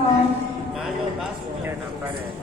یه نفر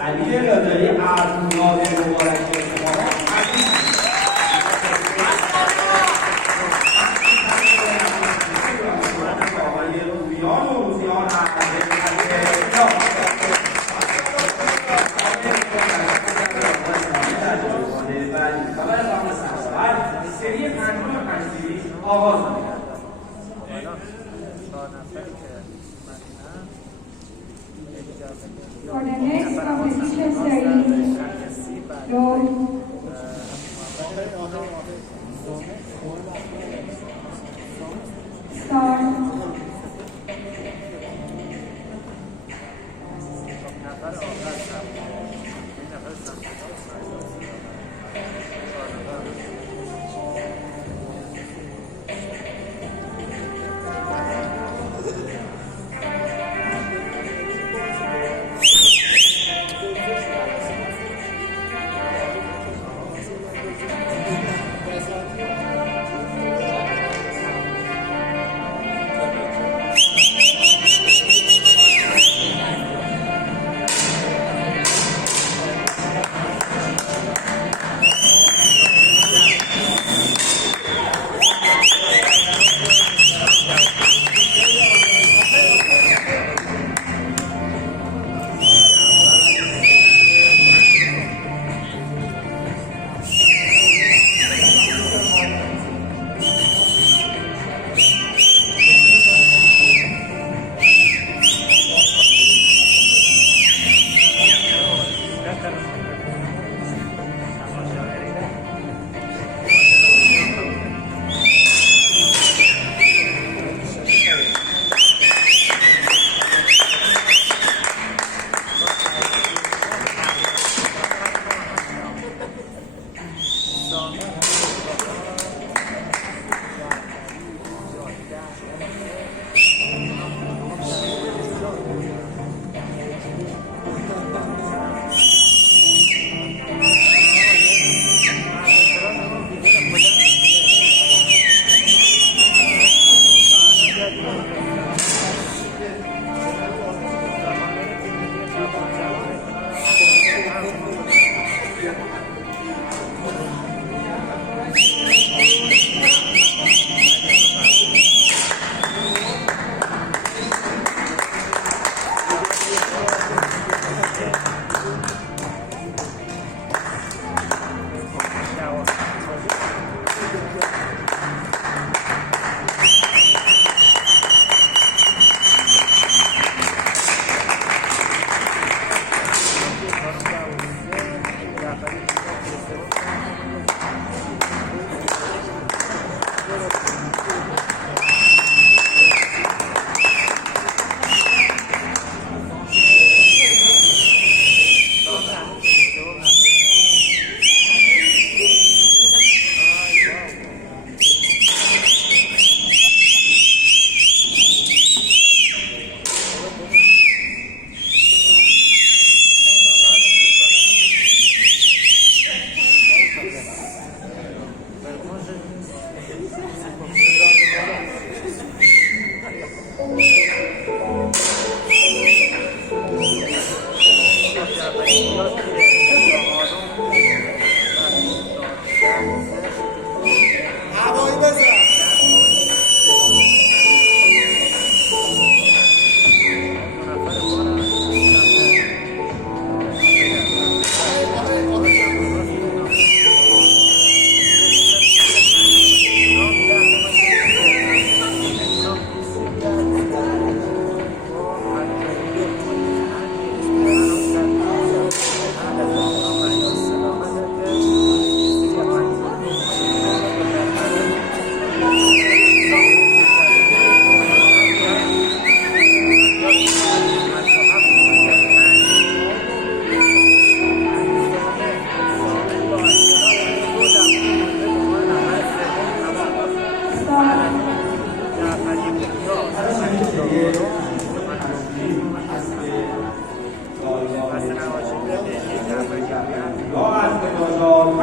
علی لادری از ناظر مبارک آقای روزیان و روزیان سری پنجم پنجگیری آغاز می‌کرد. For the next competition series, roll. Start.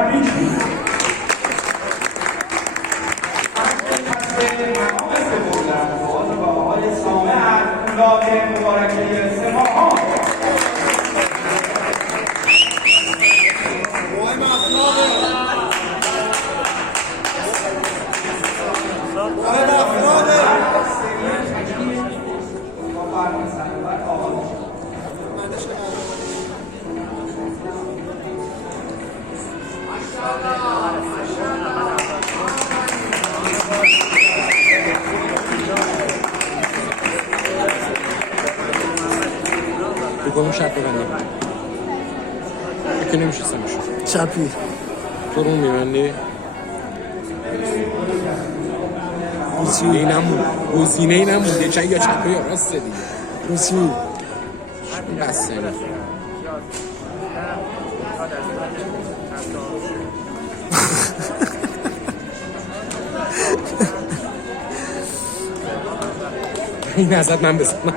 تبریک میگم. مقام سوم در فوز با آقای سامه از اولاد مبارکه سپاهان. بگم شب ببندیم که نمیشه سمشون چپی تو رو میبندی گزینه ای نمونده چه یا چپه یا راسته دیگه روسی بسته این ازت من بزنم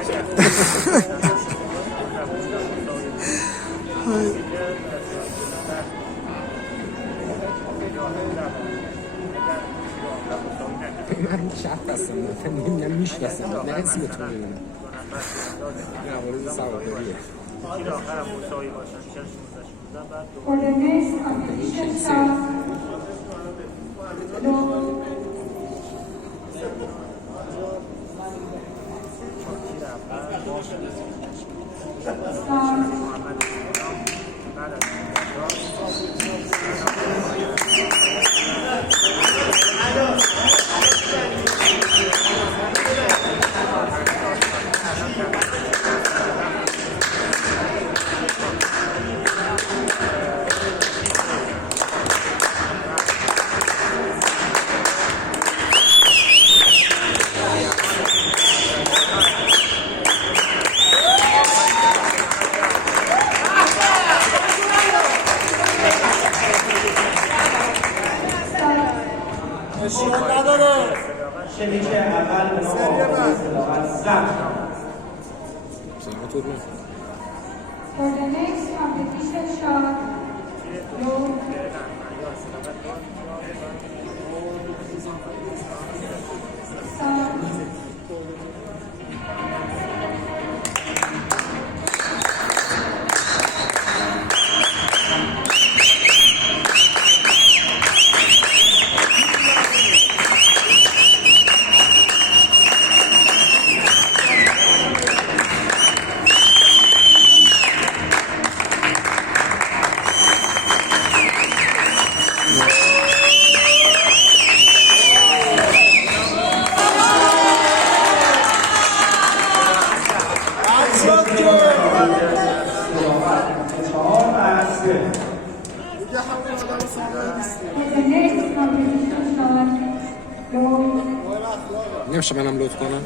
من شرط بستم نمیگم میشناسم نه اسمتون میدونم نه مورد سواداریه For the next competition start. شلیک اول به نام آقای صداقت زد. For the next competition shot, low. Start. نمیشه منم لطف کنم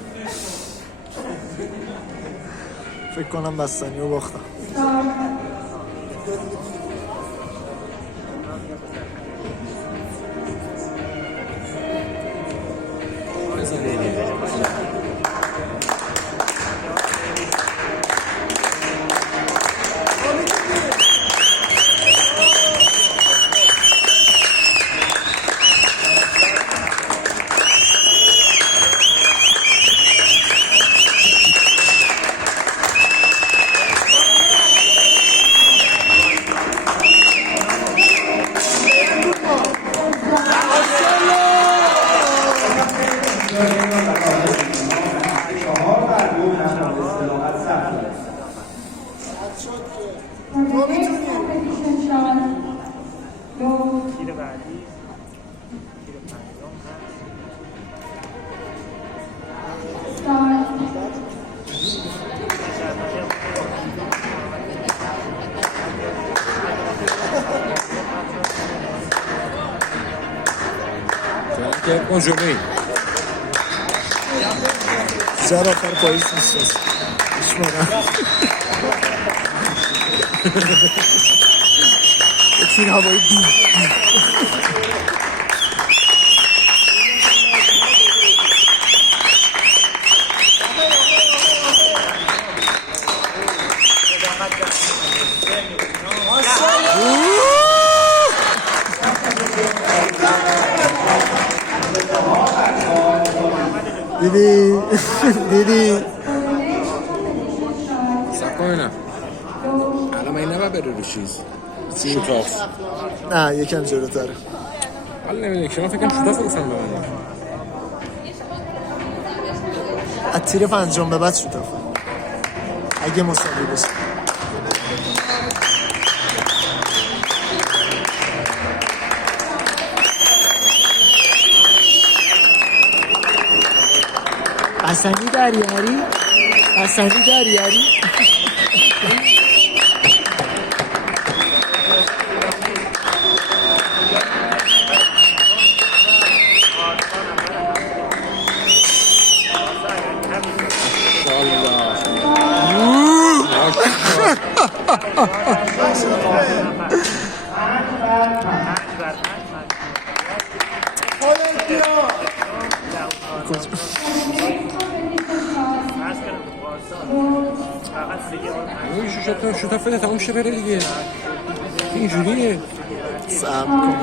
فکر کنم بستنی رو باختم ما جلویم زر آخر پاییز نیست اشمارم یک تیر هوایی بیم دیدی دیدی سب کنم الان من نباید بره رو چیز شوتاف نه یکم جلوتره حالا نمیده که من فکرم شوتاف گفتم ببندم از تیر پنجم به بعد شوتافه اگه مساوی بشه حسنی دریاری حسنی دریاری شوتاف بده تمام شه بره دیگه اینجوریه صبر کن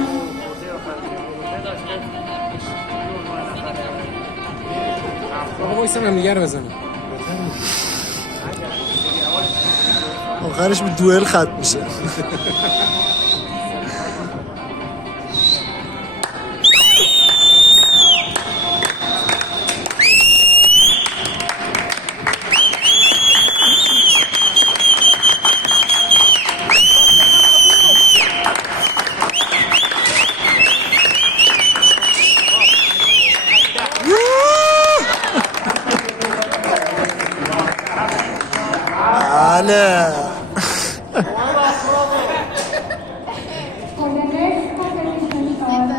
آقا بایستم هم دیگر بزنم آخرش به دوئل ختم میشه بله For the next competition start,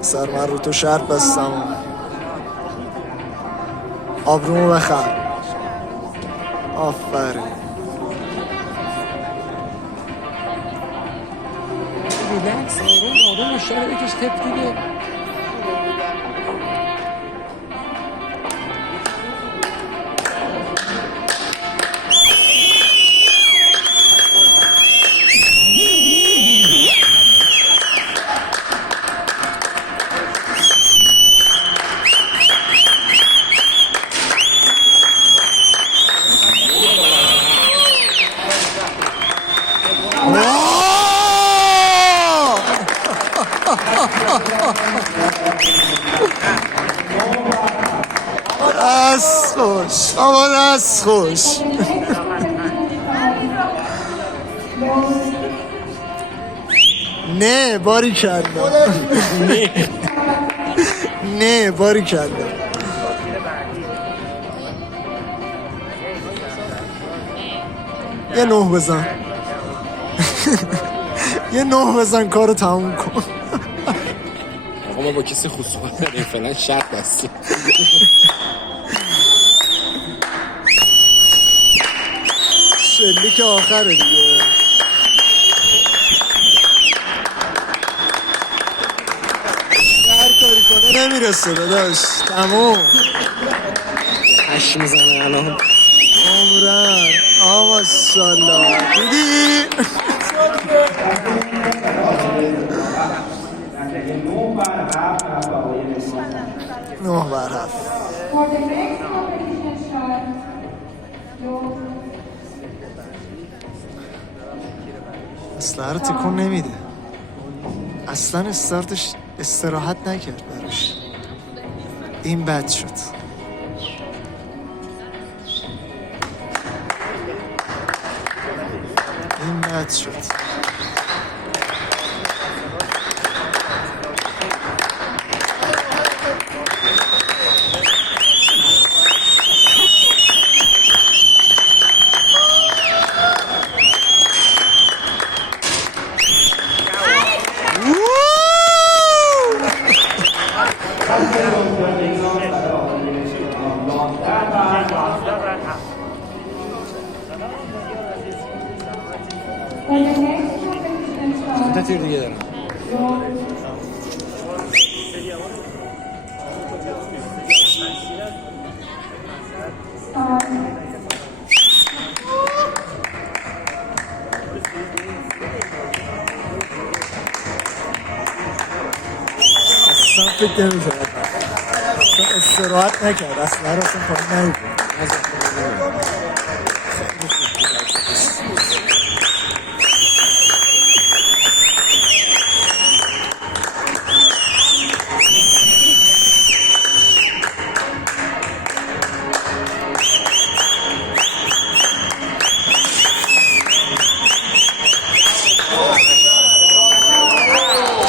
سر من رو تو شرط بستم آبرومو بخر آفرین ریلکس آروم مشتره بکش تپ دیگه دست خوش آبا دست خوش نه باری کردم نه باری کردم یه نه بزن یه نه بزن کارو تموم کن آقا ما با کسی خصوصا نداریم فعلا شرط بستیم شلیک آخره دیگه هر کاری کنه نمیرسه داداش تموم 8 میزنه الان عمرن ماشاءالله دیدی نه بر هفت for the next competition start, اصلا رو تکون نمیده اصلا استارتش استراحت نکرد براش این بد شد این بد شد for the next competition start, تا تیر دیگه دارم فکر نمی‌کرد چون استراحت نکرد اصلا رفتم پایین نبود خیلی خوب بود.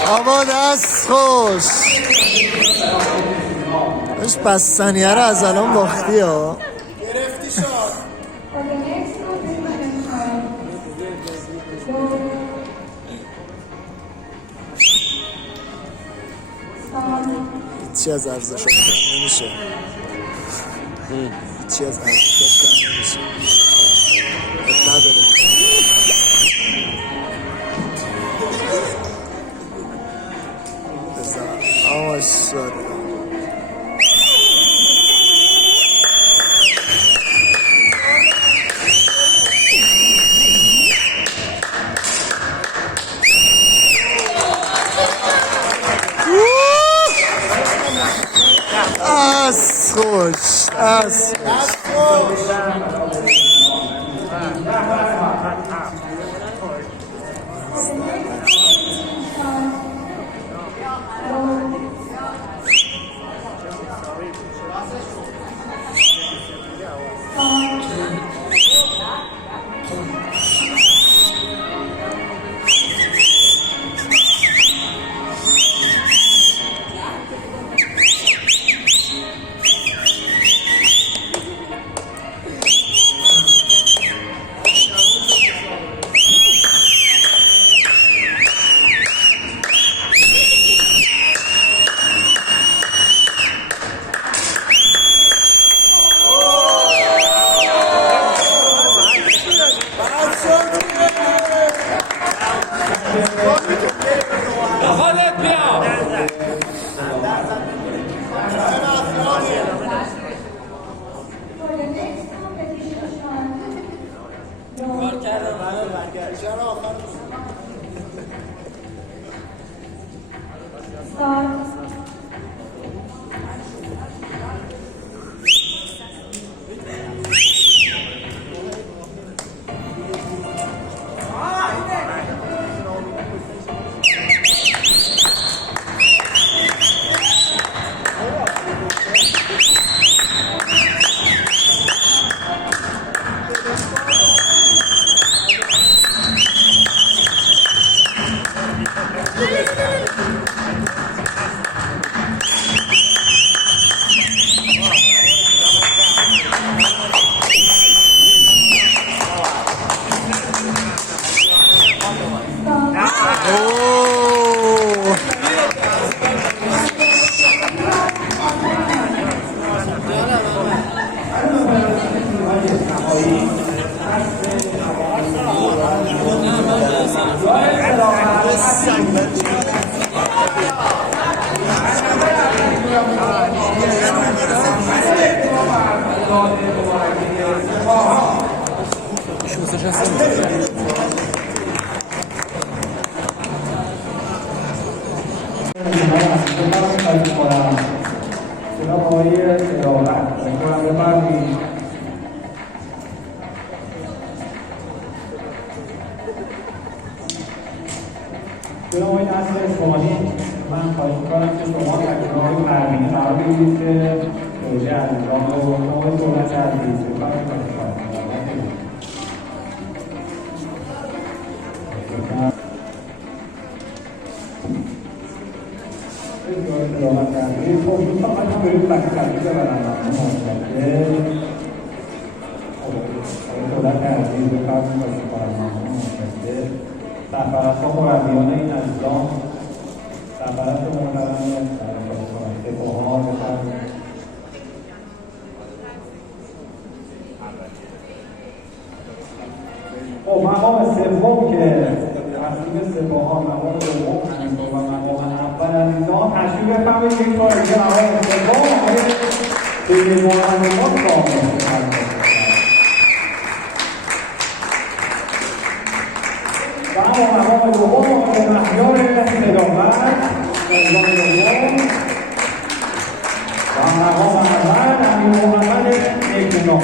آبا دست خوش اش بستنیه رو از الان باختی ها گرفتی شاد For the next competition time, هیچی از ارزشش کم نمیشه هیچی از ارزشش کم نمیشه ات نداره ماشاءالله از خوش از خوش جناب آقای نصر اسفحانی، من خواهش می‌کنم که شما تکنه‌های پروینه قرار بگیرید که پروژه علیرغم رو آقای دولت عزیز بفرمایید. خب دوستان خواهش برید بک تبریک برندگان مشترک دولت عزیز بفرمایید و سپاهیانان مشترک سرپرستان مربیان این نظام سرپرست محترم سپاهان بفرمایید. خب مقام سوم که تصمیم سپاهان، مقام دوم و مقام اول از نظام تشریف بفرمایید. یک بار دیگه مقام سوم آقای بین‌المللی کامل و اما مقام دوم آقای مهیار صداقت نظام دوم مقام اول امیر محمد نیکنام.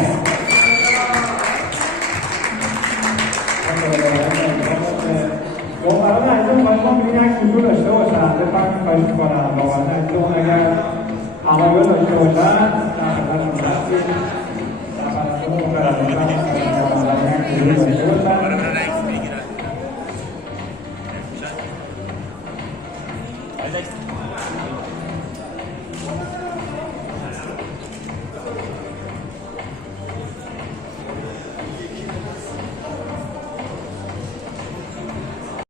دختران عزیزم خواهش کنم ببینید یک حضور داشته باشن. بفرمایید خواهش می‌کنم. دختران عزیزم اگر عقاید داشته باشن در خدمتشون هستیم. در خدمتشون مقدمات